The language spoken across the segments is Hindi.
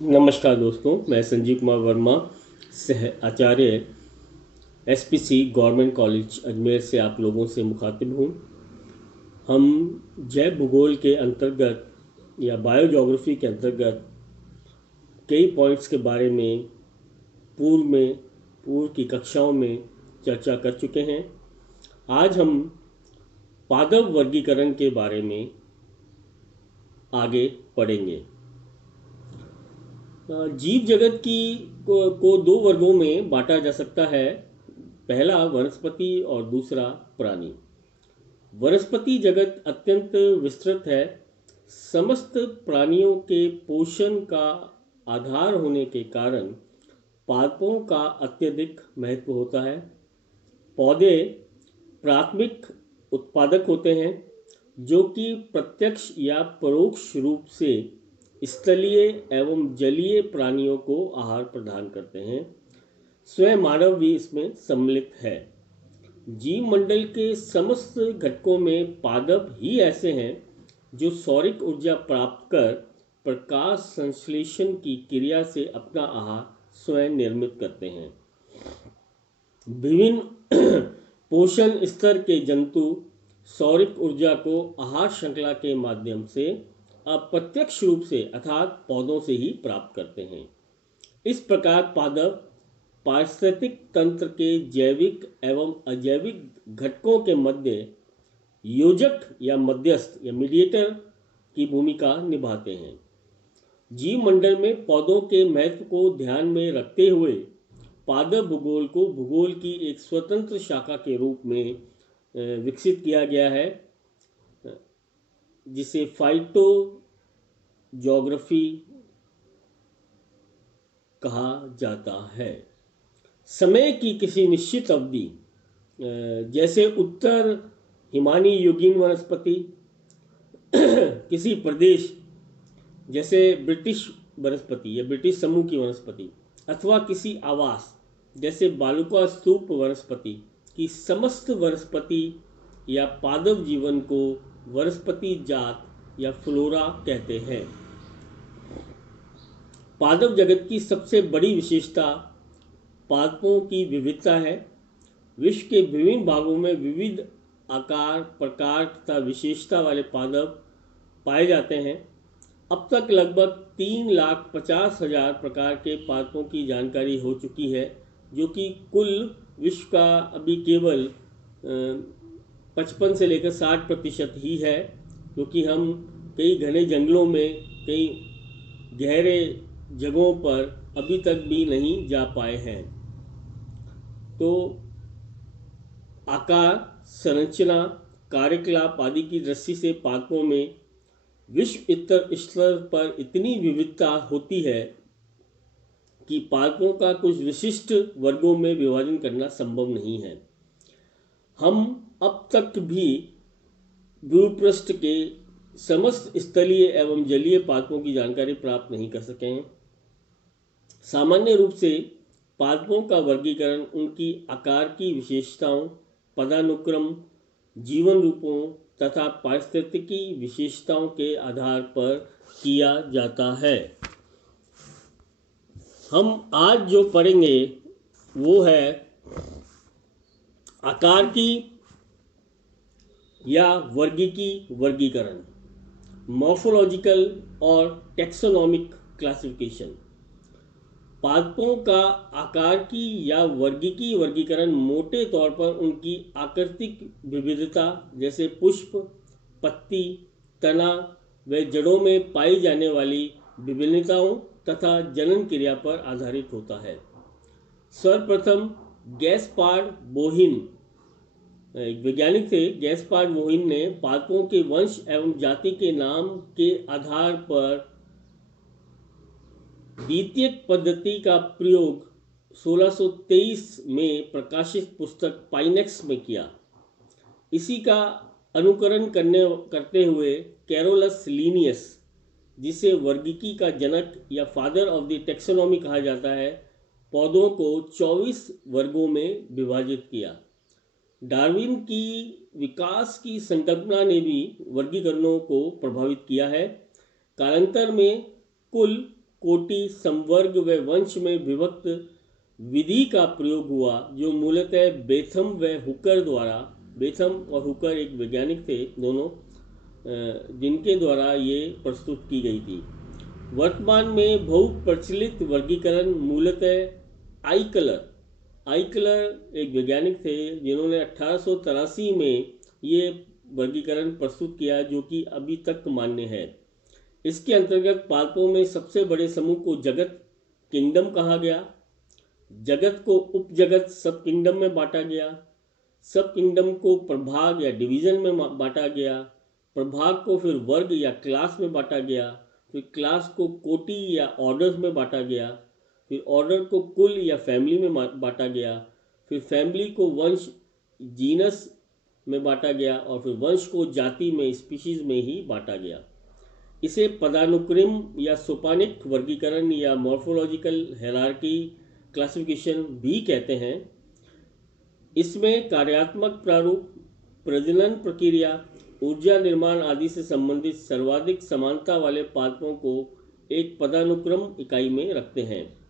नमस्कार दोस्तों, मैं संजीव कुमार वर्मा, सह आचार्य एसपीसी गवर्नमेंट कॉलेज अजमेर से आप लोगों से मुखातिब हूँ। हम जैव भूगोल के अंतर्गत या बायोजोग्राफी के अंतर्गत कई पॉइंट्स के बारे में पूर्व की कक्षाओं में चर्चा कर चुके हैं। आज हम पादप वर्गीकरण के बारे में आगे पढ़ेंगे। जीव जगत को दो वर्गों में बांटा जा सकता है। पहला वनस्पति और दूसरा प्राणी। वनस्पति जगत अत्यंत विस्तृत है। समस्त प्राणियों के पोषण का आधार होने के कारण पादपों का अत्यधिक महत्व होता है। पौधे प्राथमिक उत्पादक होते हैं जो कि प्रत्यक्ष या परोक्ष रूप से स्थलीय एवं जलीय प्राणियों को आहार प्रदान करते हैं। स्वयं मानव भी इसमें सम्मिलित है। जीव मंडल के समस्त घटकों में पादप ही ऐसे हैं जो सौरिक ऊर्जा प्राप्त कर प्रकाश संश्लेषण की क्रिया से अपना आहार स्वयं निर्मित करते हैं। विभिन्न पोषण स्तर के जंतु सौरिक ऊर्जा को आहार श्रृंखला के माध्यम से अप्रत्यक्ष रूप से अर्थात पौधों से ही प्राप्त करते हैं। इस प्रकार पादप पारिस्थितिक तंत्र के जैविक एवं अजैविक घटकों के मध्य योजक या मध्यस्थ या मीडिएटर की भूमिका निभाते हैं। जीव मंडल में पौधों के महत्व को ध्यान में रखते हुए पादप भूगोल को भूगोल की एक स्वतंत्र शाखा के रूप में विकसित किया गया है, जिसे फाइटो ज्योग्राफी कहा जाता है। समय की किसी निश्चित अवधि, जैसे उत्तर हिमानी युगीन वनस्पति, किसी प्रदेश जैसे ब्रिटिश वनस्पति या ब्रिटिश समूह की वनस्पति, अथवा किसी आवास जैसे बालुका स्तूप वनस्पति की समस्त वनस्पति या पादप जीवन को वनस्पति जात या फ्लोरा कहते हैं। पादप जगत की सबसे बड़ी विशेषता पादपों की विविधता है। विश्व के विभिन्न भागों में विविध आकार, प्रकार तथा विशेषता वाले पादप पाए जाते हैं। अब तक लगभग 3,50,000 प्रकार के पादपों की जानकारी हो चुकी है, जो कि कुल विश्व का अभी केवल 55 से लेकर 60% ही है, क्योंकि हम कई घने जंगलों में, कई गहरे जगहों पर अभी तक भी नहीं जा पाए हैं। तो आकार, संरचना, कार्यकलाप आदि की दृष्टि से पादपों में विश्व स्तर पर इतनी विविधता होती है कि पादपों का कुछ विशिष्ट वर्गों में विभाजन करना संभव नहीं है। हम अब तक भी भूपृष्ठ के समस्त स्थलीय एवं जलीय पादपों की जानकारी प्राप्त नहीं कर सके हैं। सामान्य रूप से पादपों का वर्गीकरण उनकी आकार की विशेषताओं, पदानुक्रम, जीवन रूपों तथा पारिस्थितिकी विशेषताओं के आधार पर किया जाता है। हम आज जो पढ़ेंगे वो है आकार की या वर्गीकी वर्गीकरण, मॉर्फोलॉजिकल और टैक्सोनॉमिक क्लासिफिकेशन। पादपों का आकार की या वर्गीकी वर्गीकरण मोटे तौर पर उनकी आकृतिक विविधता, जैसे पुष्प, पत्ती, तना व जड़ों में पाई जाने वाली विभिन्नताओं तथा जनन क्रिया पर आधारित होता है। सर्वप्रथम गैस्पार्ड बोहिन, एक वैज्ञानिक थे, गैस्पार्ड बोहिन ने पादपों के वंश एवं जाति के नाम के आधार पर द्वितीयक पद्धति का प्रयोग 1623 में प्रकाशित पुस्तक पाइनेक्स में किया। इसी का अनुकरण करते हुए कैरोलस लीनियस, जिसे वर्गीकी का जनक या फादर ऑफ द टैक्सोनॉमी कहा जाता है, पौधों को 24 वर्गों में विभाजित किया। डार्विन की विकास की संकल्पना ने भी वर्गीकरणों को प्रभावित किया है। कालांतर में कुल कोटि, संवर्ग व वंश में विभक्त विधि का प्रयोग हुआ, जो मूलतः बेथम व हुकर द्वारा, बेथम और हुकर एक वैज्ञानिक थे दोनों, जिनके द्वारा ये प्रस्तुत की गई थी। वर्तमान में बहुप्रचलित वर्गीकरण मूलतः आइकलर एक वैज्ञानिक थे जिन्होंने 1883 में ये वर्गीकरण प्रस्तुत किया, जो कि अभी तक मान्य है। इसके अंतर्गत पादपों में सबसे बड़े समूह को जगत किंगडम कहा गया, जगत को उपजगत सब किंगडम में बांटा गया, सब किंगडम को प्रभाग या डिवीजन में बांटा गया, प्रभाग को फिर वर्ग या क्लास में बांटा गया, फिर क्लास को कोटि या ऑर्डर्स में बांटा गया, फिर ऑर्डर को कुल या फैमिली में बांटा गया, फिर फैमिली को वंश जीनस में बांटा गया, और फिर वंश को जाति में स्पीशीज में ही बांटा गया। इसे पदानुक्रम या सोपानिक वर्गीकरण या मॉर्फोलॉजिकल हायरार्की क्लासिफिकेशन भी कहते हैं। इसमें कार्यात्मक प्रारूप, प्रजनन प्रक्रिया, ऊर्जा निर्माण आदि से संबंधित सर्वाधिक समानता वाले पादपों को एक पदानुक्रम इकाई में रखते हैं।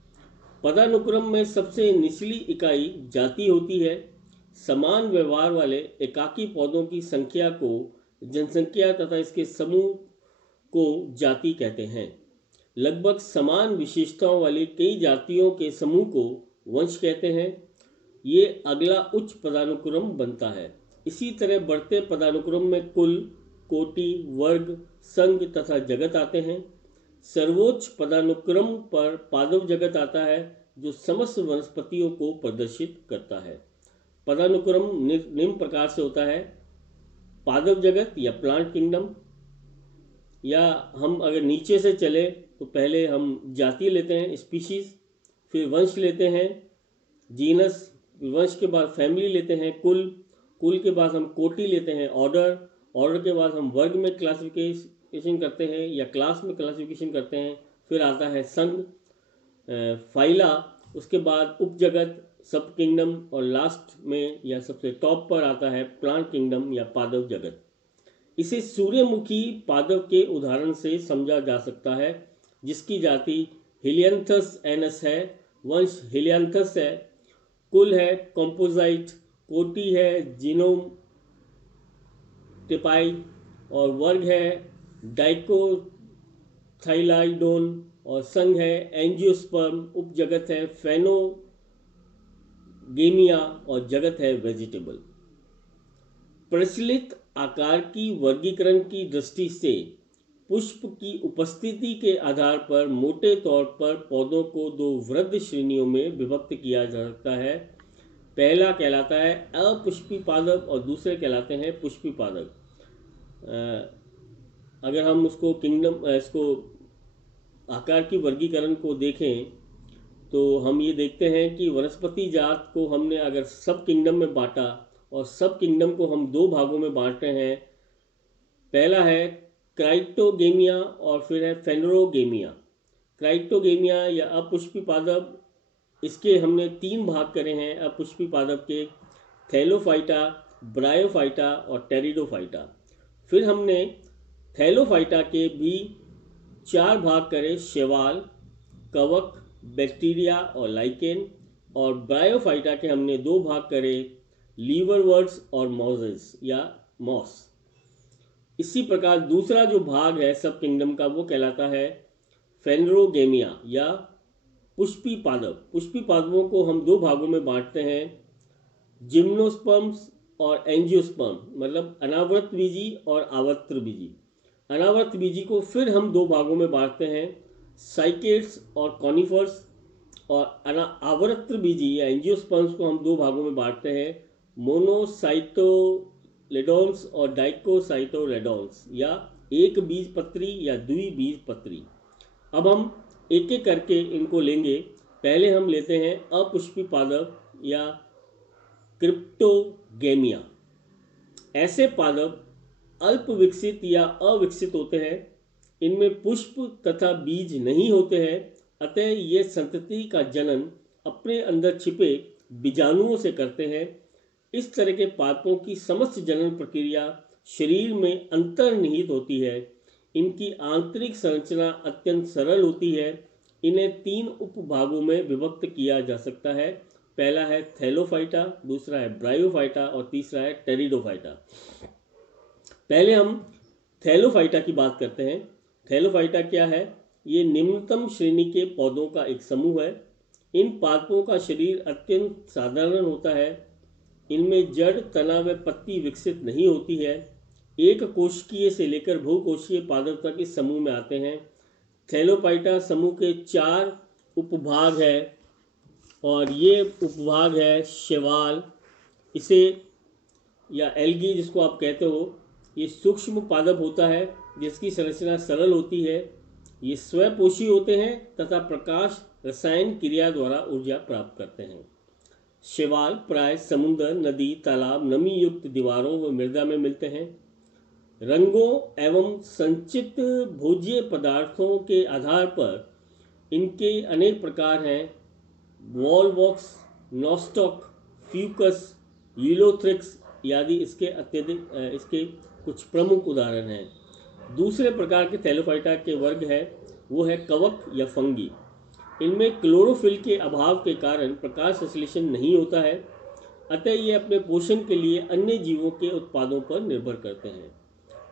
पदानुक्रम में सबसे निचली इकाई जाति होती है। समान व्यवहार वाले एकाकी पौधों की संख्या को जनसंख्या तथा इसके समूह को जाति कहते हैं। लगभग समान विशेषताओं वाली कई जातियों के समूह को वंश कहते हैं। ये अगला उच्च पदानुक्रम बनता है। इसी तरह बढ़ते पदानुक्रम में कुल, कोटि, वर्ग, संघ तथा जगत आते हैं। सर्वोच्च पदानुक्रम पर पादप जगत आता है, जो समस्त वनस्पतियों को प्रदर्शित करता है। पदानुक्रम निम्न प्रकार से होता है: पादप जगत या प्लांट किंगडम, या हम अगर नीचे से चले तो पहले हम जाति लेते हैं, स्पीशीज, फिर वंश लेते हैं, जीनस, वंश के बाद फैमिली लेते हैं, कुल के बाद हम कोटि लेते हैं, ऑर्डर के बाद हम वर्ग में क्लासिफिकेशन करते हैं या क्लास में क्लासिफिकेशन करते हैं, फिर आता है संघ, फाइला, उसके बाद उपजगत, सब किंगडम, और लास्ट में या सबसे टॉप पर आता है प्लांट किंगडम या पादप जगत। इसे सूर्यमुखी पादप के उदाहरण से समझा जा सकता है, जिसकी जाति हेलियांथस एनस है, वंश हेलियांथस है, कुल है कॉम्पोजाइट, कोटि है जीनोम टिपाई, और वर्ग है डाइकोथाइलाइडोन, और संघ है एंजियोस्पर्म, उपजगत है फेनोगेमिया, और जगत है वेजिटेबल। प्रचलित आकार की वर्गीकरण की दृष्टि से पुष्प की उपस्थिति के आधार पर मोटे तौर पर पौधों को दो वृद्ध श्रेणियों में विभक्त किया जा सकता है। पहला कहलाता है अपुष्पी पादप और दूसरे कहलाते हैं पुष्पी पादप। अगर हम इसको आकार की वर्गीकरण को देखें तो हम ये देखते हैं कि वनस्पति जात को हमने अगर सब किंगडम में बांटा, और सब किंगडम को हम दो भागों में बांटते हैं। पहला है क्राइटोगेमिया और फिर है फेनरोगेमिया। क्राइटोगेमिया या अपुष्पी पादप, इसके हमने तीन भाग करे हैं अपुष्पी पादप के: थैलोफाइटा, ब्रायोफाइटा और टेरिडोफाइटा। फिर हमने थैलोफाइटा के भी चार भाग करे: शैवाल, कवक, बैक्टीरिया और लाइकेन। और ब्रायोफाइटा के हमने दो भाग करे: लीवरवर्ट्स और मॉजेस या मॉस। इसी प्रकार दूसरा जो भाग है सब किंगडम का, वो कहलाता है फेनरोगेमिया या पुष्पी पादप। पुष्पी पादपों को हम दो भागों में बांटते हैं: जिम्नोस्पर्म्स और एंजियोस्पर्म, मतलब अनावृत बीजी और आवृत बीजी। अनावृत बीजी को फिर हम दो भागों में बांटते हैं: साइकेड्स और कॉनिफर्स। और आवृत बीजी या एंजियोस्पर्म्स को हम दो भागों में बांटते हैं: मोनोसाइटोलेडोन्स और डाइकोसाइटोलेडोन्स, या एक बीज पत्री या द्विबीजपत्री। अब हम एक एक करके इनको लेंगे। पहले हम लेते हैं अपुष्पी पादप या क्रिप्टोगेमिया। ऐसे पादप अल्प विकसित या अविकसित होते हैं। इनमें पुष्प तथा बीज नहीं होते हैं, अतः ये संतति का जनन अपने अंदर छिपे बीजाणुओं से करते हैं। इस तरह के पादपों की समस्त जनन प्रक्रिया शरीर में अंतर्निहित होती है। इनकी आंतरिक संरचना अत्यंत सरल होती है इन्हें 3 उपभागों में विभक्त किया जा सकता है। पहला है थैलोफाइटा, दूसरा है ब्रायोफाइटा और तीसरा है टेरिडोफाइटा। पहले हम थैलोफाइटा की बात करते हैं। थैलोफाइटा क्या है? ये निम्नतम श्रेणी के पौधों का एक समूह है। इन पादपों का शरीर अत्यंत साधारण होता है। इनमें जड़, तना व पत्ती विकसित नहीं होती है। एक कोशिकीय से लेकर बहुकोशीय पादप तक इस समूह में आते हैं। थैलोफाइटा समूह के 4 उपभाग है और ये उपभाग है शैवाल, इसे या एल्गी जिसको आप कहते हो, ये सूक्ष्म पादप होता है जिसकी संरचना सरल होती है। ये स्वपोषी होते हैं तथा प्रकाश रसायन क्रिया द्वारा ऊर्जा प्राप्त करते हैं। शैवाल प्राय समुद्र, नदी, तालाब, नमी युक्त दीवारों व मृदा में मिलते हैं। रंगों एवं संचित भोज्य पदार्थों के आधार पर इनके अनेक प्रकार हैं। वॉलवॉक्स, नॉस्टॉक, फ्यूकस, यूलोथ्रिक्स आदि इसके कुछ प्रमुख उदाहरण हैं। दूसरे प्रकार के थैलोफाइटा के वर्ग है वो है कवक या फंगी। इनमें क्लोरोफिल के अभाव के कारण प्रकाश संश्लेषण नहीं होता है, अतः ये अपने पोषण के लिए अन्य जीवों के उत्पादों पर निर्भर करते हैं।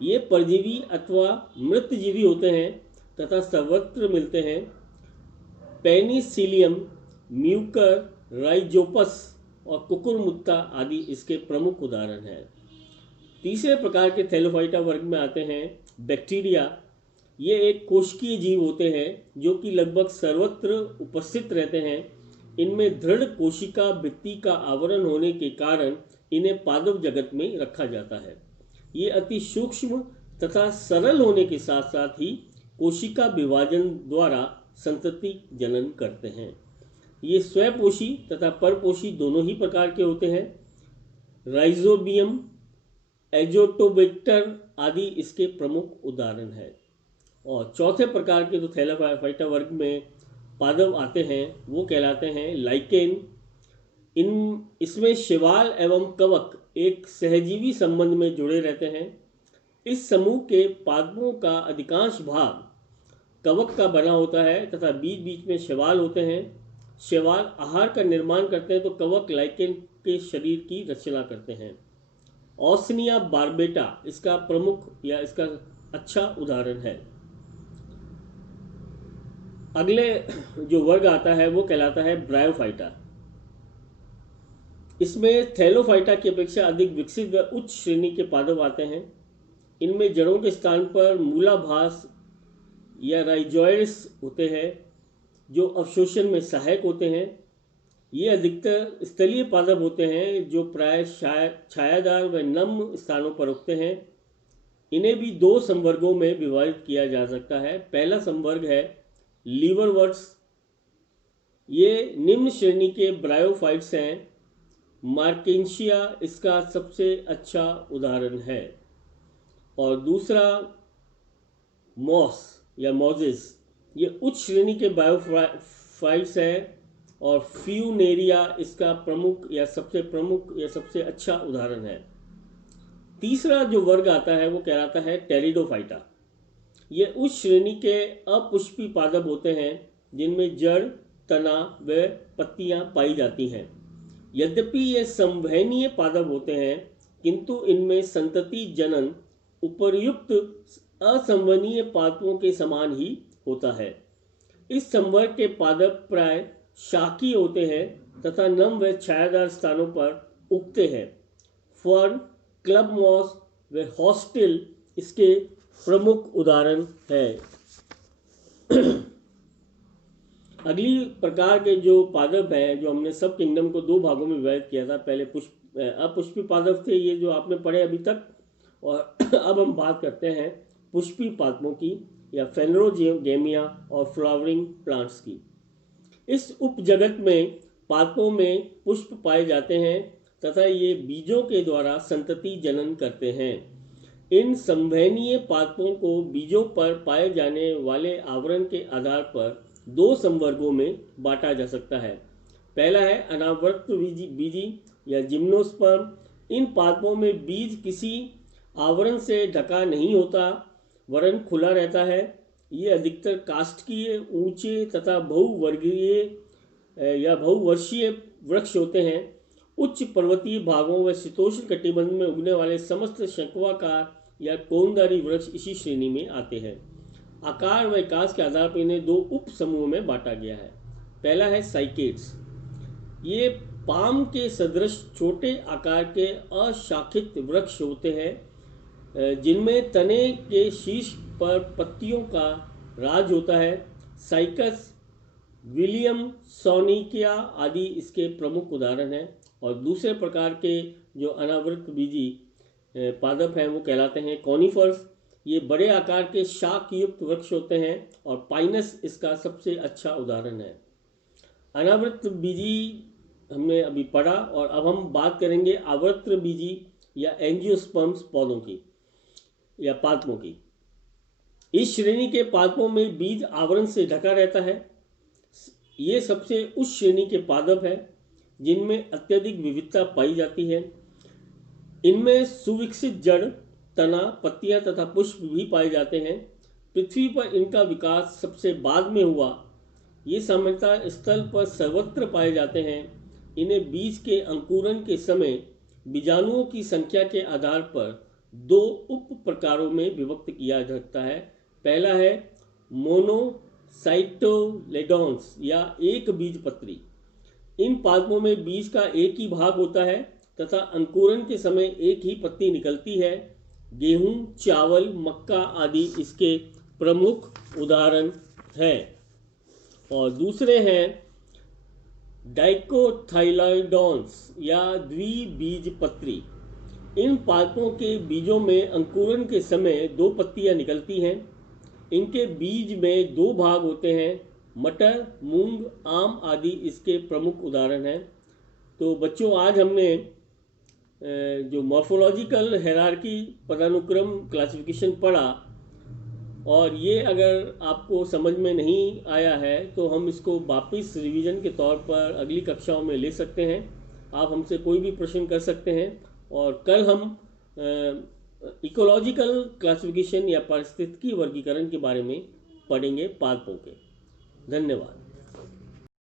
ये परजीवी अथवा मृतजीवी होते हैं तथा सर्वत्र मिलते हैं। पेनिसिलियम, म्यूकर, राइजोपस और कुकुरमुत्ता आदि इसके प्रमुख उदाहरण हैं। तीसरे प्रकार के थैलोफाइटा वर्ग में आते हैं बैक्टीरिया। ये एक कोशिकीय जीव होते हैं जो कि लगभग सर्वत्र उपस्थित रहते हैं। इनमें दृढ़ कोशिका भित्ति का आवरण होने के कारण इन्हें पादप जगत में रखा जाता है। ये अति सूक्ष्म तथा सरल होने के साथ साथ ही कोशिका विभाजन द्वारा संतति जनन करते हैं। ये स्वपोषी तथा परपोषी दोनों ही प्रकार के होते हैं। राइजोबियम, एजोटोबैक्टर आदि इसके प्रमुख उदाहरण हैं। और चौथे प्रकार के जो थैलोफाइटा वर्ग में पादप आते हैं वो कहलाते हैं लाइकेन। इसमें शैवाल एवं कवक एक सहजीवी संबंध में जुड़े रहते हैं। इस समूह के पादपों का अधिकांश भाग कवक का बना होता है तथा बीच बीच में शैवाल होते हैं। शैवाल आहार का निर्माण करते हैं तो कवक लाइकेन के शरीर की रचना करते हैं। ओसनिया बारबेटा इसका प्रमुख या इसका अच्छा उदाहरण है। अगले जो वर्ग आता है वो कहलाता है ब्रायोफाइटा। इसमें थैलोफाइटा की अपेक्षा अधिक विकसित व उच्च श्रेणी के पादप आते हैं। इनमें जड़ों के स्थान पर मूलाभास या राइजोइड्स होते हैं जो अवशोषण में सहायक होते हैं। ये अधिकतर स्थलीय पादप होते हैं जो प्राय छायादार व नम स्थानों पर उगते हैं। इन्हें भी 2 संवर्गों में विभाजित किया जा सकता है। पहला संवर्ग है लीवरवर्ट्स। ये निम्न श्रेणी के ब्रायोफाइट्स हैं। मार्केंशिया इसका सबसे अच्छा उदाहरण है। और दूसरा मॉस या मोजेस, ये उच्च श्रेणी के बायोफाइट्स है। और फ्यूनेरिया इसका प्रमुख या सबसे अच्छा उदाहरण है। तीसरा जो वर्ग आता है वो कहलाता है टेरिडोफाइटा। ये उस श्रेणी के अपुष्पी पादप होते हैं जिनमें जड़, तना व पत्तियां पाई जाती हैं। यद्यपि ये संवहनीय पादप होते हैं किंतु इनमें संतति जनन उपर्युक्त असंवहनीय पादपों के समान ही होता है। इस संवर्ग के पादप प्राय शाकीय होते हैं तथा नम व छायादार स्थानों पर उगते हैं। फर्न, क्लब मॉस व हॉस्टिल इसके प्रमुख उदाहरण है। अगली प्रकार के जो पादप हैं, जो हमने सब किंगडम को 2 भागों में विभाजित किया था। पहले अपुष्पी पादप थे, ये जो आपने पढ़े अभी तक, और अब हम बात करते हैं पुष्पी पादपों की या फेनरोगेमिया और फ्लावरिंग प्लांट्स की। इस उपजगत में पादपों में पुष्प पाए जाते हैं तथा ये बीजों के द्वारा संतति जनन करते हैं। इन संवहनीय पादपों को बीजों पर पाए जाने वाले आवरण के आधार पर 2 संवर्गों में बांटा जा सकता है। पहला है अनावृत बीजी या जिम्नोस्पर्म। इन पादपों में बीज किसी आवरण से ढका नहीं होता वरन खुला रहता है। ये अधिकतर काष्ठीय, ऊंचे तथा बहुवर्गीय या बहुवर्षीय वृक्ष होते हैं। उच्च पर्वतीय भागों व शीतोष्ण कटिबंध में उगने वाले समस्त शंक्वाकार या कोनदारी वृक्ष इसी श्रेणी में आते हैं। आकार व विकास के आधार पर इन्हें दो उप समूह में बांटा गया है। पहला है साइकेड्स। ये पाम के सदृश छोटे आकार के अशाखित वृक्ष होते हैं जिनमें तने के शीर्ष पर पत्तियों का राज होता है। साइकस, विलियम सोनिकिया आदि इसके प्रमुख उदाहरण हैं। और दूसरे प्रकार के जो अनावृत बीजी पादप हैं वो कहलाते हैं कॉनिफर्स। ये बड़े आकार के शाख युक्त वृक्ष होते हैं और पाइनस इसका सबसे अच्छा उदाहरण है। अनावृत बीजी हमने अभी पढ़ा और अब हम बात करेंगे आवृत बीजी या एंजियोस्पर्म्स पौधों की या पादपों की। इस श्रेणी के पादपों में बीज आवरण से ढका रहता है। ये सबसे उच्च श्रेणी के पादप है जिनमें अत्यधिक विविधता पाई जाती है। इनमें सुविकसित जड़, तना, पत्तियां तथा पुष्प भी पाए जाते हैं। पृथ्वी पर इनका विकास सबसे बाद में हुआ। ये सामान्यतः स्थल पर सर्वत्र पाए जाते हैं। इन्हें बीज के अंकुरण के समय बीजाणुओं की संख्या के आधार पर दो उप प्रकारों में विभक्त किया जाता है। पहला है मोनोसाइटोलेडॉन्स या एक बीजपत्री। इन पादपों में बीज का एक ही भाग होता है तथा अंकुरण के समय एक ही पत्ती निकलती है। गेहूं, चावल, मक्का आदि इसके प्रमुख उदाहरण हैं। और दूसरे हैं डाइकोटाइलॉडॉन्स या द्विबीजपत्री। इन पादपों के बीजों में अंकुरण के समय दो पत्तियां निकलती हैं। इनके बीज में दो भाग होते हैं। मटर, मूंग, आम आदि इसके प्रमुख उदाहरण हैं। तो बच्चों, आज हमने जो मॉर्फोलॉजिकल हायरार्की पदानुक्रम क्लासिफिकेशन पढ़ा और ये अगर आपको समझ में नहीं आया है तो हम इसको वापस रिवीजन के तौर पर अगली कक्षाओं में ले सकते हैं। आप हमसे कोई भी प्रश्न कर सकते हैं और कल हम इकोलॉजिकल क्लासिफिकेशन या पारिस्थितिकी वर्गीकरण के बारे में पढ़ेंगे पादपों के। धन्यवाद।